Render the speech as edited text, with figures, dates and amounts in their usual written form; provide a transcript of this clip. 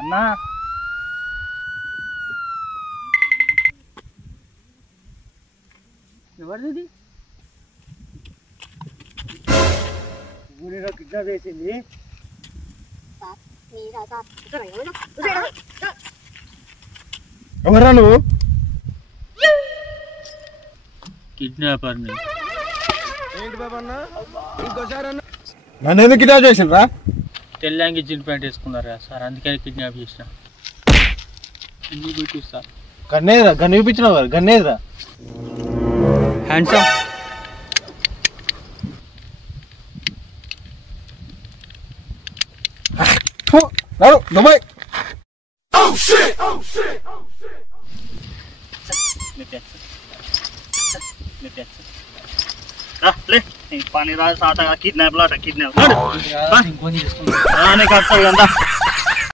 అన్నా ఎవరిది ఊరిలో కిడ్నాప్ చేసింది ఎవరా నువ్వు? కిడ్నాపర్ ఏంటి బాబా అన్న? ఇంకోసారి అన్న నన్ను ఎందుకు కిడ్నాప్ చేసిండ్రా? తెల్లంగి జీన్ ప్యాంట్ వేసుకున్నారా సార్, అందుకని కిడ్నాప్ చేసిన. అన్ని చూపిస్తా. గన్నేదిరా, గన్ను చూపించినావు కదా, గన్నేదిరా? హ్యాండ్సమ్ దుబాయ్ పని రాదు సాత కిడ్నాప్ లాట కిడ్నాప్